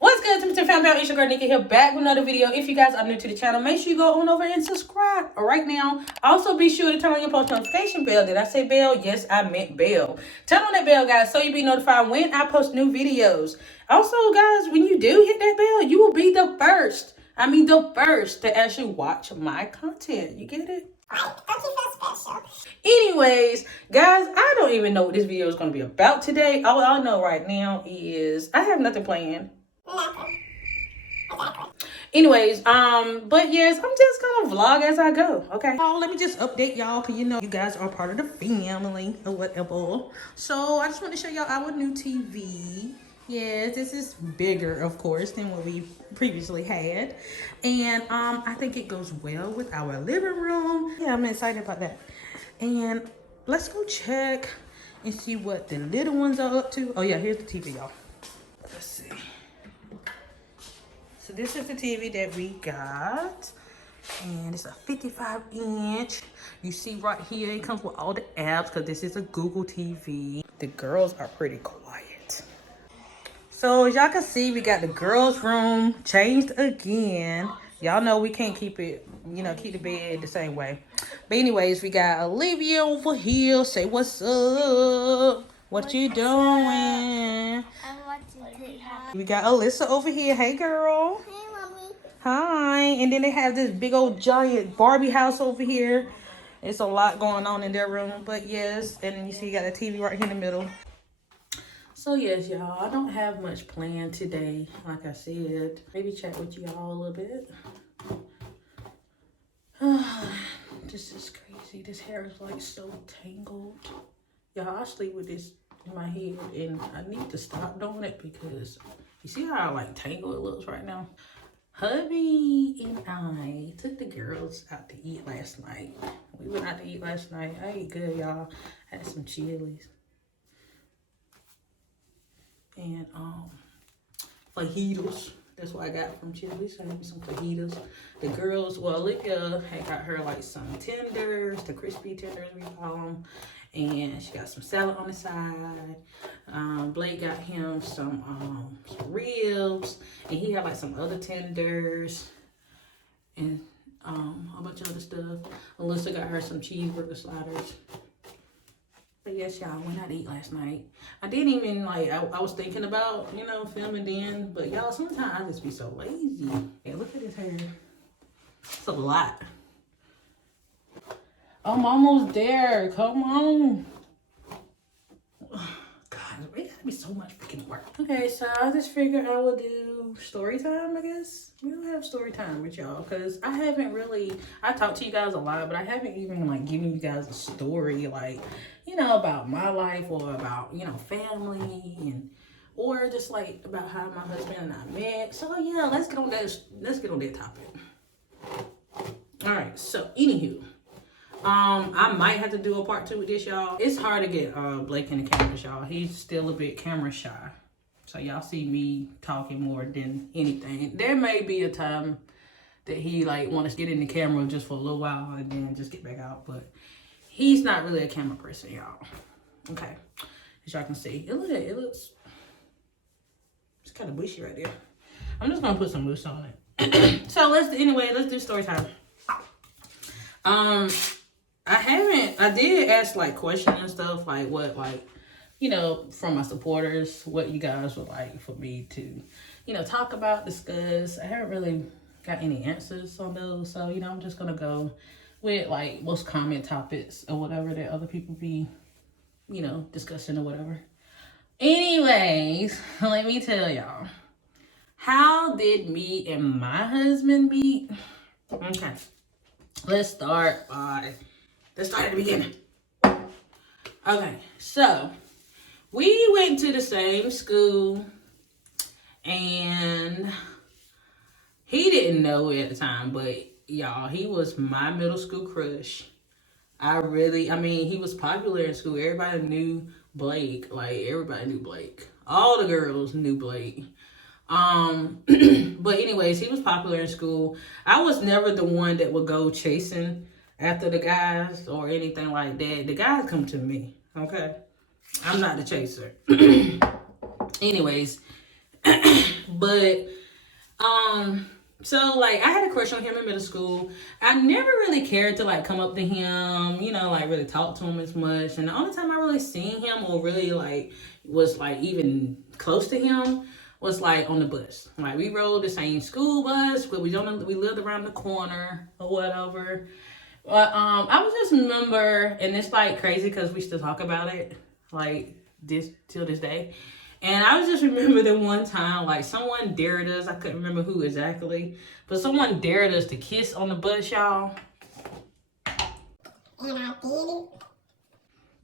What's good, Templeton Family? It's your girl Nika here, back with another video. If you guys are new to the channel, make sure you go on over and subscribe right now. Also, be sure to turn on your post notification bell. Did I say bell? Yes, I meant bell. Turn on that bell, guys, so you'll be notified when I post new videos. Also, guys, when you do hit that bell, you will be the first. The first to actually watch my content. You get it? Anyways, guys, I don't even know what this video is going to be about today. All I know right now is I have nothing planned. Anyways, but yes, I'm just gonna vlog as I go, okay? Oh, let me just update y'all, because you know you guys are part of the family or whatever. So I just want to show y'all our new TV. Yes, this is bigger, of course, than what we previously had. And I think it goes well with our living room. Yeah, I'm excited about that. And let's go check and see what the little ones are up to. Oh yeah, here's the TV, y'all. Let's see. So this is the TV that we got, and it's a 55-inch. You see right here, it comes with all the apps because this is a Google TV. The girls are pretty quiet. So as y'all can see, we got the girls' room changed again. Y'all know we can't keep it, keep the bed the same way. But anyways, we got Olivia over here. Say what's up. What you doing? We got Alyssa over here. Hey, girl. Hey, Mommy. Hi. And then they have this big old giant Barbie house over here. It's a lot going on in their room. But yes, and then you see you got a TV right here in the middle. So yes, y'all, I don't have much planned today. Like I said, maybe chat with y'all a little bit. This is crazy. This hair is like so tangled. Y'all, I sleep with this in my head, and I need to stop doing it because you see how like tangled it looks right now. Hubby and I took the girls out to eat last night. We went out to eat last night. I ate good, y'all. Had some chilies and fajitas. That's what I got from Chili's. I had some fajitas. The girls, well, Olivia had got her like some tenders, the crispy tenders we call them. And she got some salad on the side. Blake got him some ribs. And he had like some other tenders. And a bunch of other stuff. Alyssa got her some cheeseburger sliders. But yes, y'all, went out to eat last night. I didn't even, like, I was thinking about, filming then. But y'all, sometimes I just be so lazy. Yeah, look at this hair. It's a lot. I'm almost there. Come on. God, it gotta be so much freaking work. Okay, so I just figured I would do story time, I guess. We'll have story time with y'all because I haven't really, I talked to you guys a lot, but I haven't even like given you guys a story like, about my life or about, family and or just like about how my husband and I met. So yeah, let's get on that topic. All right, so anywho. I might have to do a part 2 with this, y'all. It's hard to get Blake in the cameras, y'all. He's still a bit camera shy. So y'all see me talking more than anything. There may be a time that he like want to get in the camera just for a little while and then just get back out. But he's not really a camera person, y'all. Okay. As y'all can see. It looks it's kind of bushy right there. I'm just gonna put some mousse on it. So let's do story time. I did ask like questions and stuff like what from my supporters, what you guys would like for me to, talk about, discuss. I haven't really got any answers on those. So, I'm just gonna go with like most common topics or whatever that other people be, discussing or whatever. Anyways, let me tell y'all. How did me and my husband meet? Okay. Let's start at the beginning. Okay, so we went to the same school and he didn't know it at the time, but y'all, he was my middle school crush. He was popular in school. Everybody knew Blake. Like, everybody knew Blake. All the girls knew Blake. But anyways, he was popular in school. I was never the one that would go chasing after the guys or anything like that. The guys come to me, okay? I'm not the chaser. Anyways, but But so like I had a crush on him in middle school. I never really cared to like come up to him, you know, like really talk to him as much. And the only time I really seen him or really like was like even close to him was like on the bus. Like we rode the same school bus, but we lived around the corner or whatever. But I was just remember, and it's like crazy because we still talk about it like this till this day. And I was just remember the one time, like, someone dared us. I couldn't remember who exactly. But someone dared us to kiss on the bus, y'all. And I did it.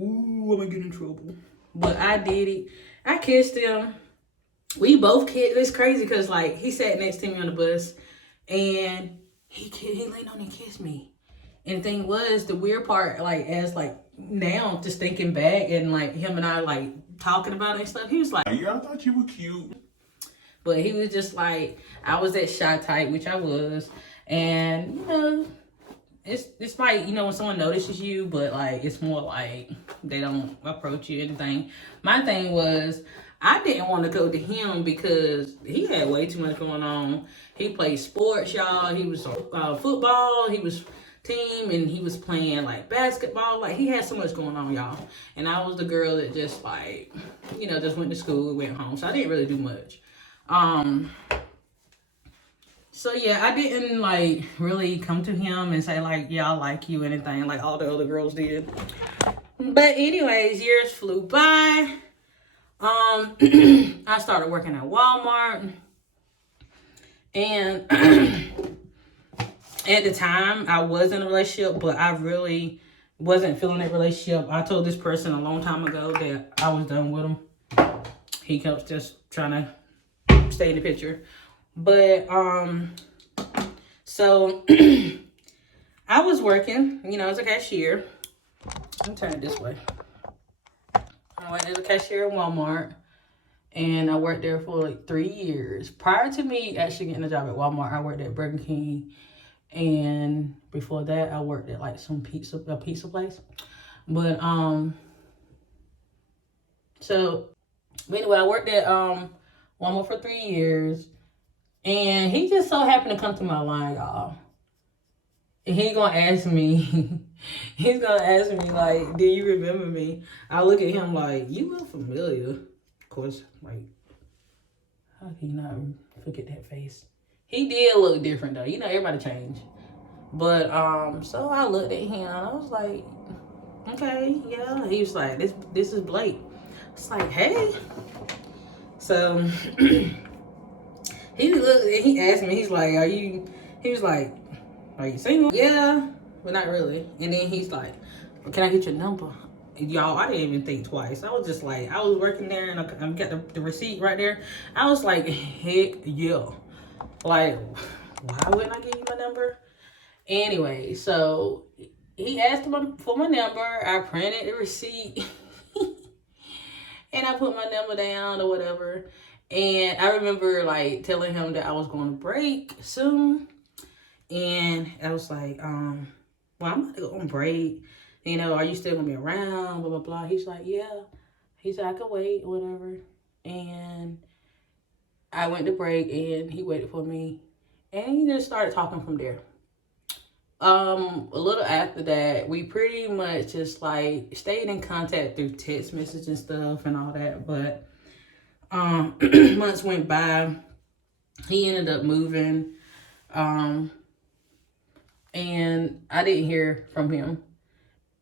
Ooh, I'm gonna get in trouble. But I did it. I kissed him. We both kissed. It's crazy because, like, he sat next to me on the bus. And he leaned on and kissed me. And the thing was, the weird part, like, as, like, now, just thinking back and, like, him and I, like, talking about it and stuff, he was like, yeah, I thought you were cute. But he was just like, I was that shy type, which I was. And, you know, it's like, you know, when someone notices you, but, like, it's more like they don't approach you or anything. My thing was, I didn't want to go to him because he had way too much going on. He played sports, y'all. He was football. He was team, and he was playing like basketball. Like he had so much going on, y'all. And I was the girl that just like, you know, just went to school and went home. So I didn't really do much. So yeah, I didn't like really come to him and say like, yeah, I like you, anything like all the other girls did. But anyways, years flew by. I started working at Walmart, and at the time I was in a relationship, but I really wasn't feeling that relationship. I told this person a long time ago that I was done with him. He kept just trying to stay in the picture. But so I was working, you know, as a cashier. Let me turn it this way. I went as a cashier at Walmart, and I worked there for like 3 years. Prior to me actually getting a job at Walmart, I worked at Burger King, and before that, I worked at like a pizza place. But so anyway, I worked at Walmart for 3 years, and he just so happened to come to my line, y'all. And he's gonna ask me, like, do you remember me? I look at him like, you look familiar. Of course, like, how can you not forget that face? He did look different though. You know, everybody changed. But so I looked at him and I was like, okay, yeah. He was like, this is Blake. It's like, hey. So he looked and he asked me, he's like, he was like, are you single? Yeah, but not really. And then he's like, well, can I get your number? And y'all, I didn't even think twice. I was just like, I was working there and I got the receipt right there. I was like, heck yeah. Like, why wouldn't I give you my number? Anyway, so he asked for my number. I printed the receipt. And I put my number down or whatever. And I remember like telling him that I was going to break soon. And I was like, well, I'm about to go on break. You know, are you still gonna be around? Blah, blah, blah. He's like, yeah. He said, I could wait, whatever. And I went to break and he waited for me. And he just started talking from there. A little after that, we pretty much just like stayed in contact through text message and stuff and all that. But months went by. He ended up moving. And I didn't hear from him.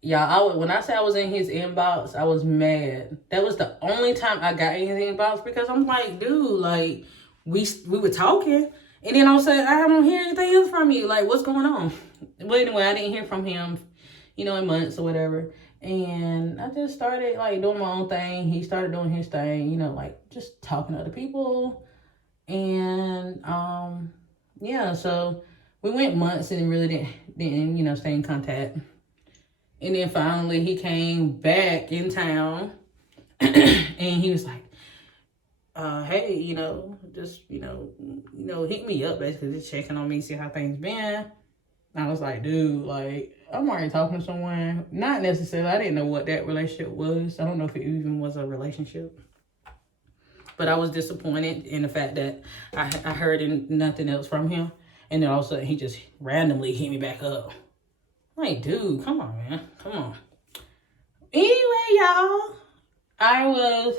Y'all, when I say I was in his inbox, I was mad. That was the only time I got in his inbox because I'm like, dude, like, we were talking. And then I was saying, I don't hear anything else from you. Like, what's going on? But anyway, I didn't hear from him, you know, in months or whatever. And I just started, like, doing my own thing. He started doing his thing, you know, like, just talking to other people. And, yeah, so we went months and really didn't, you know, stay in contact. And then finally he came back in town and he was like, hey, you know, just, you know, hit me up basically, just checking on me, see how things been. And I was like, dude, like, I'm already talking to someone. Not necessarily, I didn't know what that relationship was. I don't know if it even was a relationship. But I was disappointed in the fact that I heard nothing else from him. And then all of a sudden, he just randomly hit me back up. Like, dude, come on, man. Come on. Anyway, y'all, I was,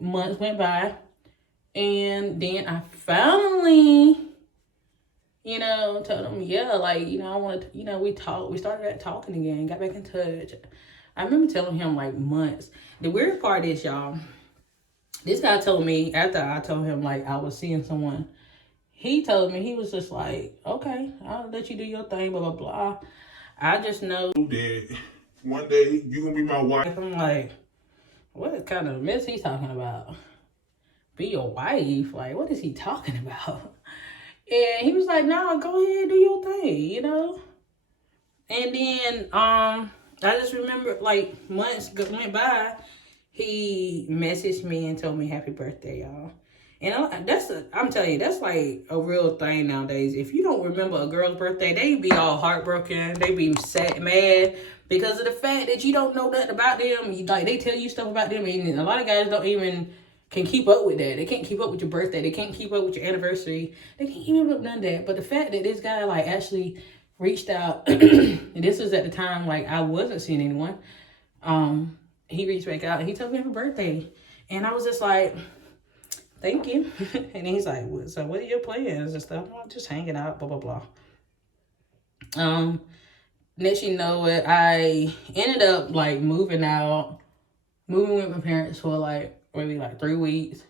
months went by. And then I finally, told him, yeah, like, I wanted to, we started talking again, got back in touch. I remember telling him like months. The weird part is, y'all, this guy told me after I told him like I was seeing someone, he told me, he was just like, okay, I'll let you do your thing, blah, blah, blah. I just know that one day you're going to be my wife. I'm like, what kind of mess he talking about? Be your wife? Like, what is he talking about? And he was like, no, go ahead, do your thing, And then, I just remember, like, months went by, he messaged me and told me happy birthday, y'all. And I'm telling you, that's like a real thing nowadays. If you don't remember a girl's birthday, they be all heartbroken. They be sad, mad because of the fact that you don't know nothing about them. They tell you stuff about them, and a lot of guys can keep up with that. They can't keep up with your birthday. They can't keep up with your anniversary. They can't keep up with none of that. But the fact that this guy, like, actually reached out, and this was at the time, like, I wasn't seeing anyone. He reached back out and he told me happy birthday. And I was just like, thank you. And then he's like, so what are your plans and stuff? I'm just hanging out, blah, blah, blah. Next you know it, I ended up like moving with my parents for like maybe like 3 weeks.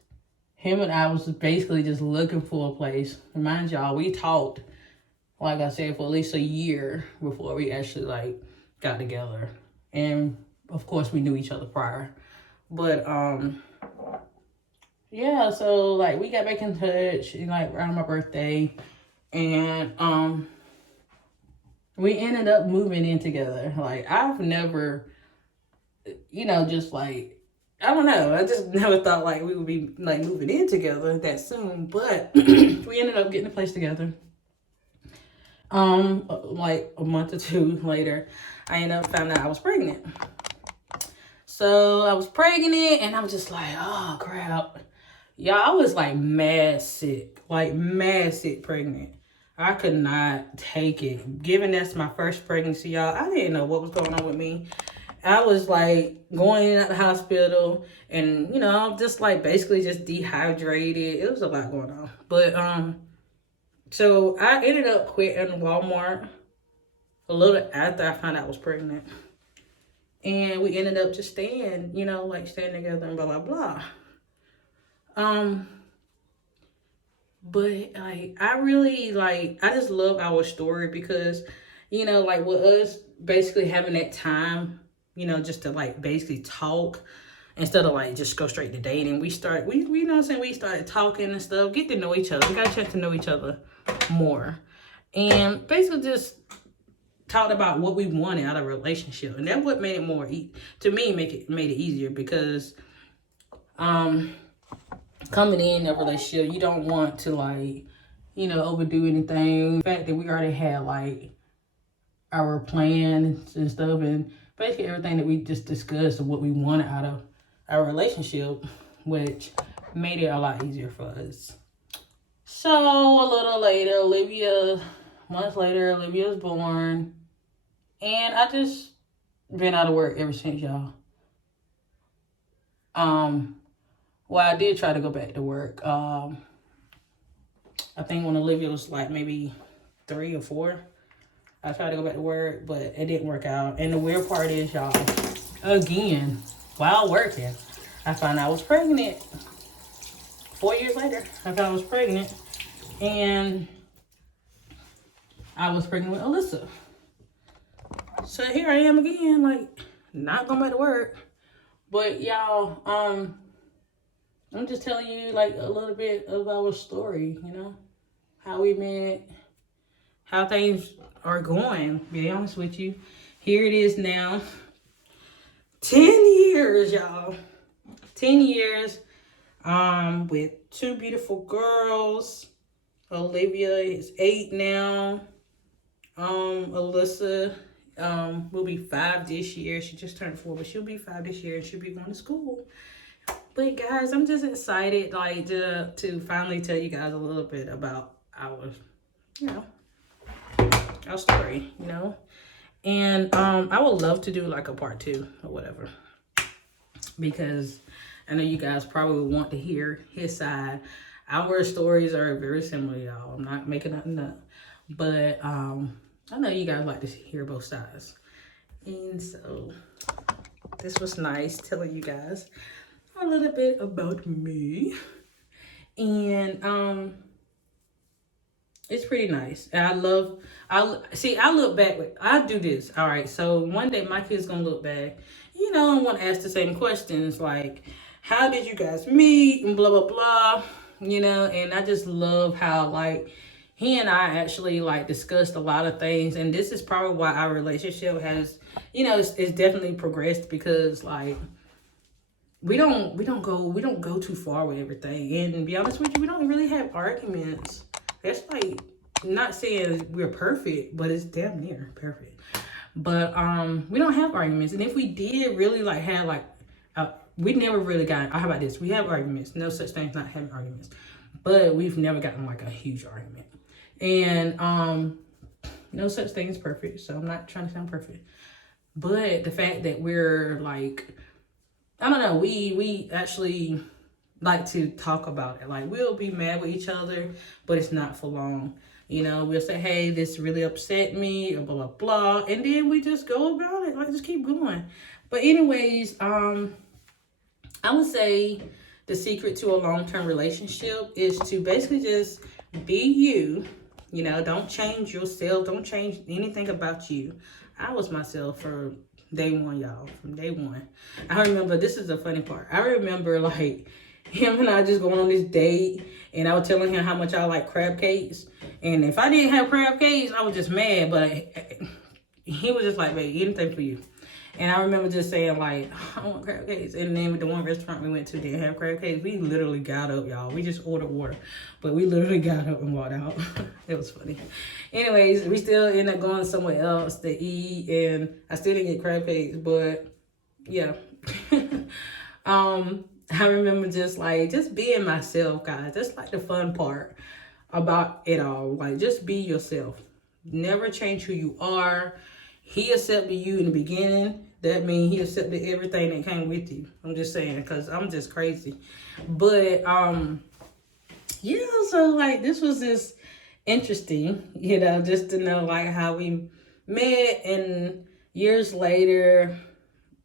Him and I was basically just looking for a place. Mind y'all, we talked, like I said, for at least a year before we actually like got together. And of course we knew each other prior. But yeah, so like we got back in touch like around my birthday, and we ended up moving in together. Like I've never, just like, I don't know, I just never thought like we would be like moving in together that soon. But we ended up getting a place together. Like a month or two later, I ended up finding out I was pregnant. So I was pregnant and I was just like, oh crap. Y'all, I was like mad sick pregnant. I could not take it. Given that's my first pregnancy, y'all, I didn't know what was going on with me. I was like going in at the hospital and, I'm just like basically just dehydrated. It was a lot going on. But, so I ended up quitting Walmart a little after I found out I was pregnant. And we ended up just staying, staying together and blah, blah, blah. But like, I really I just love our story because, like with us basically having that time, just to like basically talk instead of like just go straight to dating. We started talking and stuff, get to know each other. We got a chance to know each other more. And basically just talked about what we wanted out of a relationship. And that's what made it made it easier because, coming in a relationship, you don't want to overdo anything. The fact that we already had like our plans and stuff and basically everything that we just discussed of what we wanted out of our relationship, which made it a lot easier for us. So a little later, months later, Olivia's born. And I just been out of work ever since, y'all. Well, I did try to go back to work. I think when Olivia was like maybe 3 or 4, I tried to go back to work, but it didn't work out. And the weird part is, y'all, again, while working, I found out I was pregnant. 4 years later, I found I was pregnant. And I was pregnant with Alyssa. So here I am again, like, not going back to work. But y'all, I'm just telling you like a little bit of our story, how we met, how things are going, to be honest with you. Here it is now. 10 years, y'all. 10 years with 2 beautiful girls. Olivia is 8 now. Alyssa will be 5 this year. She just turned 4, but she'll be 5 this year and she'll be going to school. But guys, I'm just excited like to finally tell you guys a little bit about our, you know, our story, you know. And I would love to do like a part 2 or whatever, because I know you guys probably want to hear his side. Our stories are very similar, y'all. I'm not making nothing up, but I know you guys like to hear both sides. And so this was nice telling you guys a little bit about me. And it's pretty nice. And I look back, I do this. All right, so one day my kid's gonna look back, you know, and want to ask the same questions like, how did you guys meet, and blah blah blah, you know. And I just love how like he and I actually like discussed a lot of things, and this is probably why our relationship has, you know, it's definitely progressed, because like we don't go too far with everything. And to be honest with you, we don't really have arguments. That's like, not saying we're perfect, but it's damn near perfect. But we don't have arguments. And if we did really like have like we never really got, how about this? We have arguments. No such thing as not having arguments. But we've never gotten like a huge argument. And no such thing as perfect. So I'm not trying to sound perfect. But the fact that we're like, I don't know, we actually like to talk about it. Like, we'll be mad with each other, but it's not for long. You know, we'll say, hey, this really upset me, or blah, blah, blah. And then we just go about it. Like, just keep going. But anyways, I would say the secret to a long-term relationship is to basically just be you. You know, don't change yourself. Don't change anything about you. I was myself for day one, y'all. From day one. I remember, this is the funny part. I remember, like, him and I just going on this date, and I was telling him how much I like crab cakes. And if I didn't have crab cakes, I was just mad. But he was just like, babe, anything for you. And I remember just saying, like, I want crab cakes. And then with the one restaurant we went to didn't have crab cakes. We literally got up, y'all. We just ordered water. But we literally got up and walked out. It was funny. Anyways, we still ended up going somewhere else to eat. And I still didn't get crab cakes. But, yeah. I remember just being myself, guys. That's like the fun part about it all. Like, just be yourself. Never change who you are. He accepted you in the beginning. That means he accepted everything that came with you. I'm just saying, because I'm just crazy. But, yeah, so, like, this was just interesting, you know, just to know, like, how we met. And years later,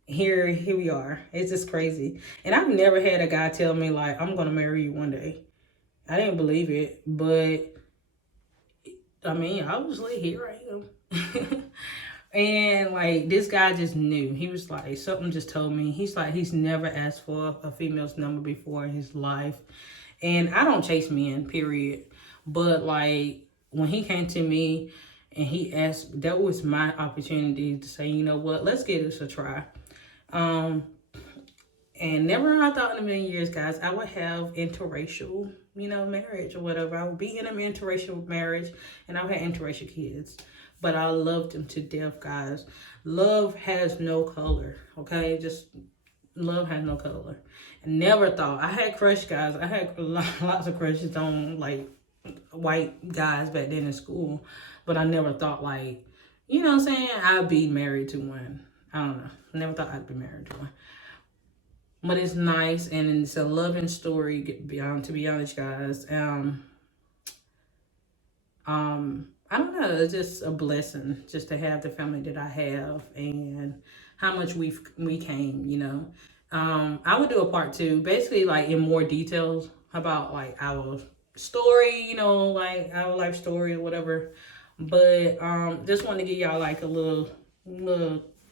here we are. It's just crazy. And I've never had a guy tell me, like, I'm going to marry you one day. I didn't believe it. But, I mean, obviously, here I am. And, like, this guy just knew. He was like, something just told me. He's like, he's never asked for a female's number before in his life. And I don't chase men, period. But, like, when he came to me and he asked, that was my opportunity to say, you know what, let's give this a try. And never I thought in a million years, guys, I would have interracial, you know, marriage or whatever. I would be in an interracial marriage, and I would have interracial kids. But I loved them to death, guys. Love has no color, okay? Just love has no color. And never thought. I had crush, guys. I had lots of crushes on, like, white guys back then in school. But I never thought, like, you know what I'm saying, I'd be married to one. I don't know. I never thought I'd be married to one. But it's nice, and it's a loving story, to be honest, guys. I don't know, it's just a blessing just to have the family that I have, and how much we came, you know. I would do a part 2, basically like in more details about like our story, you know, like our life story or whatever. But just want to give y'all like a little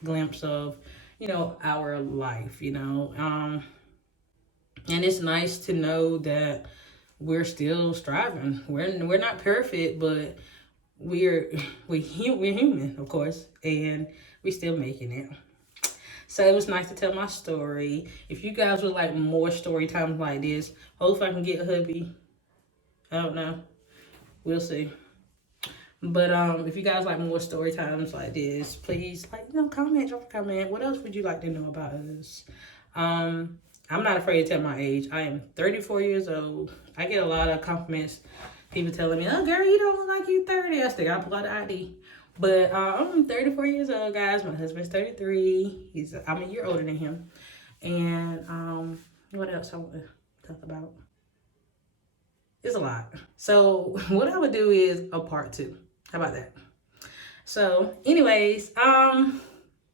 glimpse of, you know, our life, you know. And it's nice to know that we're still striving. We're not perfect, but we're human, of course, and we're still making it. So it was nice to tell my story. If you guys would like more story times like this, hopefully I can get a hubby. I don't know. We'll see. But if you guys like more story times like this, please comment, drop a comment. What else would you like to know about us? I'm not afraid to tell my age. I am 34 years old. I get a lot of compliments. People telling me, "Oh, girl, you don't look like you 30." I still got a lot of ID. But I'm 34 years old, guys. My husband's 33. I'm a year older than him. And what else I want to talk about? It's a lot. So what I would do is a part 2. How about that? So anyways, I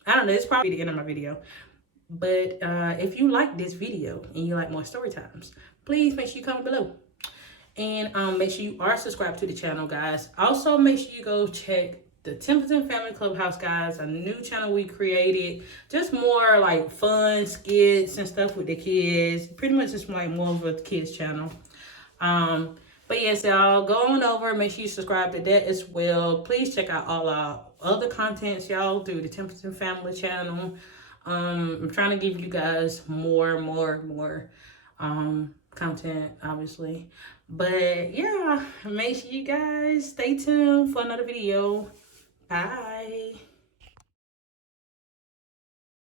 don't know. It's probably the end of my video. But if you like this video and you like more story times, please make sure you comment below. And make sure you are subscribed to the channel, guys. Also, make sure you go check the Templeton Family Clubhouse, guys. A new channel we created. Just more like fun skits and stuff with the kids. Pretty much just like more of a kids channel. But yes, y'all, go on over. Make sure you subscribe to that as well. Please check out all our other contents, y'all, through the Templeton Family channel. I'm trying to give you guys more content, obviously. But yeah, make sure you guys stay tuned for another video. Bye.